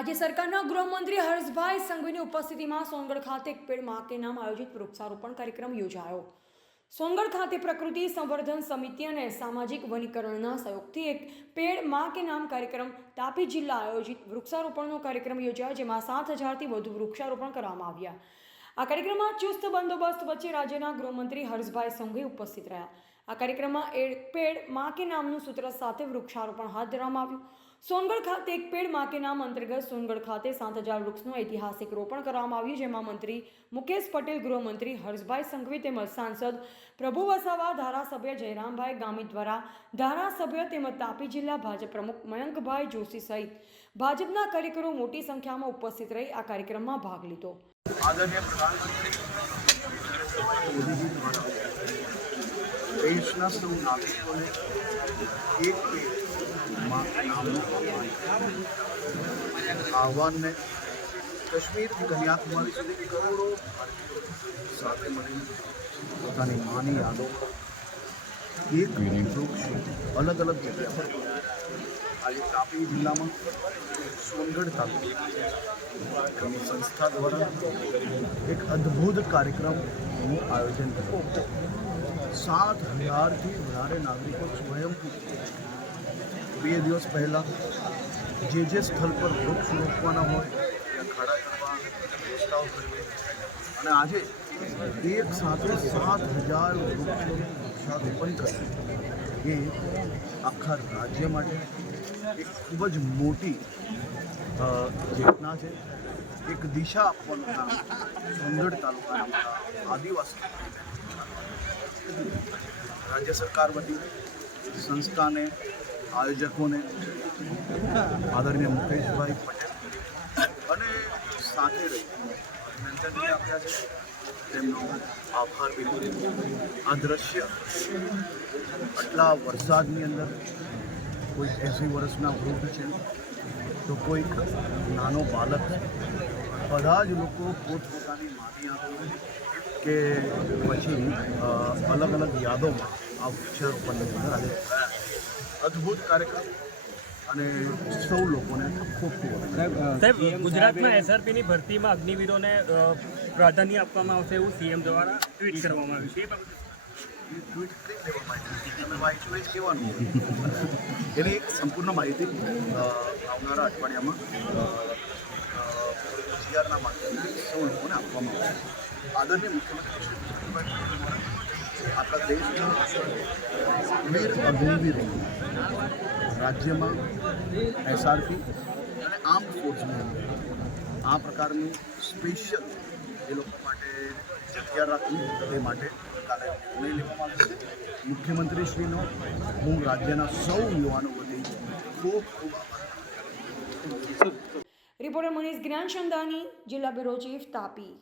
રાજ્ય સરકારના ગૃહમંત્રી હર્ષભાઈ સંઘવીની ઉપસ્થિતિમાં સોનગઢ ખાતે એક પેડમાં કે નામ આયોજિત વૃક્ષારોપણ કાર્યક્રમ યોજાયો. સોનગઢ ખાતે પ્રકૃતિ સંવર્ધન સમિતિ અને સામાજિક વનીકરણના સહયોગથી એક પેડમાં કે નામ કાર્યક્રમ તાપી જિલ્લા આયોજિત વૃક્ષારોપણનો કાર્યક્રમ યોજાયો, જેમાં સાત હજારથી વધુ વૃક્ષારોપણ કરવામાં આવ્યા. આ કાર્યક્રમમાં ચુસ્ત બંદોબસ્ત વચ્ચે રાજ્યના ગૃહમંત્રી હર્ષભાઈ સંઘવી ઉપસ્થિત રહ્યા. આ કાર્યક્રમમાં એ પેડમાં કે નામનું સૂત્ર સાથે વૃક્ષારોપણ હાથ ધરવામાં આવ્યું. સોનગઢ ખાતે એક પેડ માકે નામ અંતર્ગત સોનગઢ ખાતે સાત હજાર વૃક્ષનું ઐતિહાસિક રોપણ કરવામાં આવ્યું, જેમાં મંત્રી મુકેશ પટેલ, ગૃહમંત્રી હર્ષભાઈ સંઘવી તેમજ સાંસદ પ્રભુ વસાવા, ધારાસભ્ય જયરામભાઈ ગામિત દ્વારા ધારાસભ્ય તેમજ તાપી જિલ્લા ભાજપ પ્રમુખ મયંકભાઈ જોશી સહિત ભાજપના કાર્યકરો મોટી સંખ્યામાં ઉપસ્થિત રહી આ કાર્યક્રમમાં ભાગ લીધો. દેશના સૌ નાગરિકોને એક આહવાનને કાશ્મીરથી કન્યાકુમારી સુધી કરોડો સાથે મળીને પોતાની માની યાદો એક વૃક્ષ અલગ અલગ જગ્યા પર આજે તાપી જિલ્લામાં સોનગઢ તાલુકા સંસ્થા દ્વારા એક અદ્ભુત કાર્યક્રમનું આયોજન કર્યું સાત હજારથી વધારે નાગરિકો સ્વયંભૂ બે દિવસ પહેલાં જે જે સ્થળ પર વૃક્ષ રોપવાના હોય ત્યાં ખડા કરવા રસ્તાઓ કરવી અને આજે એક સાથે સાત હજાર વૃક્ષોનું વૃક્ષારોપણ કરવું એ આખા રાજ્ય માટે એક ખૂબ જ મોટી અ, ચેતના છે. એક દિશા આપવાનું કામ સોનગઢ તાલુકાના આપણા આદિવાસી રાજ્ય સરકાર વતી સંસ્થાને આયોજકોને આદરણીય મુકેશભાઈ પટેલ અને સાથે રહી અભિનંદન આપ્યા છે. તેમનો આભાર બી આ દ્રશ્ય આટલા વરસાદની અંદર કોઈ એંસી વર્ષના વૃદ્ધ છે, તો કોઈક નાનો બાળક બધા જ લોકો પોતપોતાની માની આપે કે પછી અલગ અલગ યાદોમાં આ વૃક્ષારોપણની અંદર આજે અદ્ભુત કાર્યક્રમ. અને સૌ લોકોને ખૂબ ખૂબ સાહેબ ગુજરાતમાં એસઆરપીની ભરતીમાં અગ્નિવીરોને પ્રાધાન્ય આપવામાં આવશે એવું સીએમ દ્વારા ટ્વીટ કરવામાં આવ્યું છે. એ ટ્વીટ તમે કહેવાનું એની એક સંપૂર્ણ માહિતી આવનારા અઠવાડિયામાં જીઆરના માધ્યમથી સૌ લોકોને આપવામાં આવશે. આદરણીય મુખ્યમંત્રી આપણા દેશના વીર રહી રાજ્યમાં એસઆરપી અને આર્મ ફોર્સની આ પ્રકારનું સ્પેશિયલ એ લોકો માટે જગ્યા રાખવી તે માટે કાલે નિર્ણય લેવામાં આવ્યો મુખ્યમંત્રીશ્રીનો હું રાજ્યના સૌ યુવાનો વતી ખૂબ ખૂબ આભાર રિપોર્ટર મનીષ જ્ઞાનચંદાની જિલ્લા બ્યુરો ચીફ તાપી.